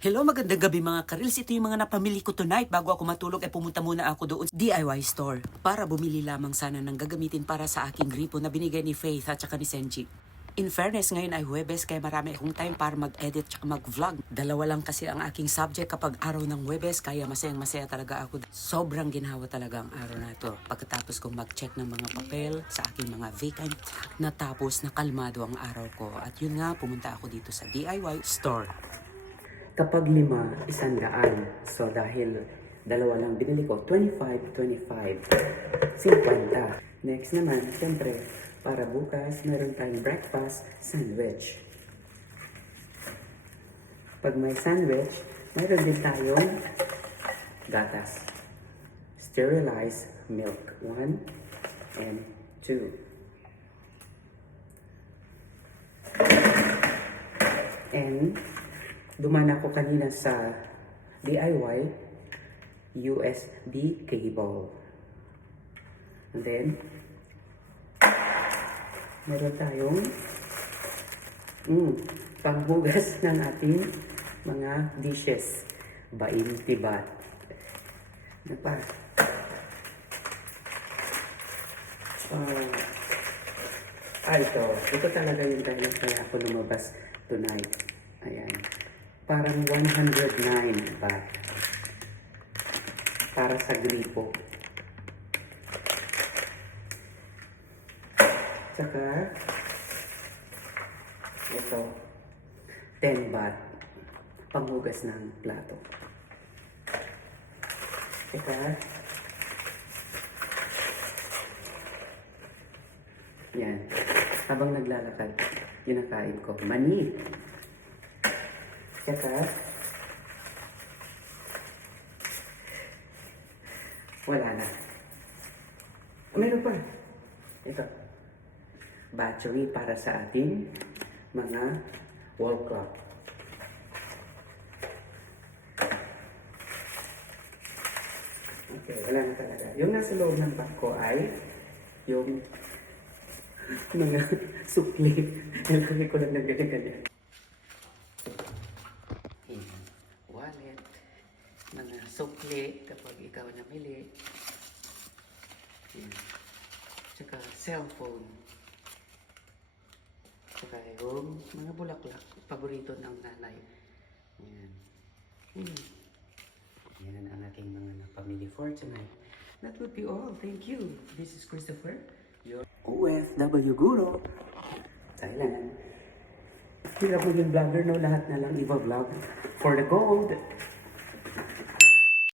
Hello, magandang gabi mga karils. Ito yung mga napamili ko tonight. Bago ako matulog ay pumunta muna ako doon sa DIY store para bumili lamang sana ng gagamitin para sa aking gripo na binigay ni Faith at saka ni Senji. In fairness, ngayon ay Huwebes kaya marami akong time para mag-edit at mag-vlog. Dalawa lang kasi ang aking subject kapag araw ng Huwebes kaya masayang-masaya talaga ako. Sobrang ginhawa talaga ang araw na ito. Pagkatapos kong mag-check ng mga papel sa aking mga vacant, natapos na kalmado ang araw ko. At yun nga, pumunta ako dito sa DIY store. Kapag 5, 100. So dahil dalawa lang binili ko, 25, 50. Next naman, siyempre, para bukas, meron tayong breakfast sandwich. Pag may sandwich, meron din tayong gatas. Sterilized milk, 1 and 2. And dumaan ako kanina sa DIY USB cable. And then, meron tayong panghugas ng ating mga dishes. 20 baht. Ano pa? Ito talaga yung dahilan kaya ako lumabas tonight. Ayan. Parang 109 baht para sa gripo. Saka ito 10 baht panghugas ng plato. Saka yan, habang naglalakad kinakain ko mani. Saka wala na. Meron pa. Ito. Battery para sa ating mga wall clock. Okay, wala na talaga. Yung nasa loob ng bag ko ay yung mga sukli. Nilagay ko lang ng ganyan-ganyan. Wallet, mga sukli kapag ikaw namili. Tsaka cellphone. Tsaka yung mga bulaklak, paborito ng nanay. Yan ang aking mga napamili for tonight. That would be all. Thank you. This is Christopher, your OFW Guru, Thailand. Hirap maging vlogger, no? Lahat na lang iba-vlog for the gold.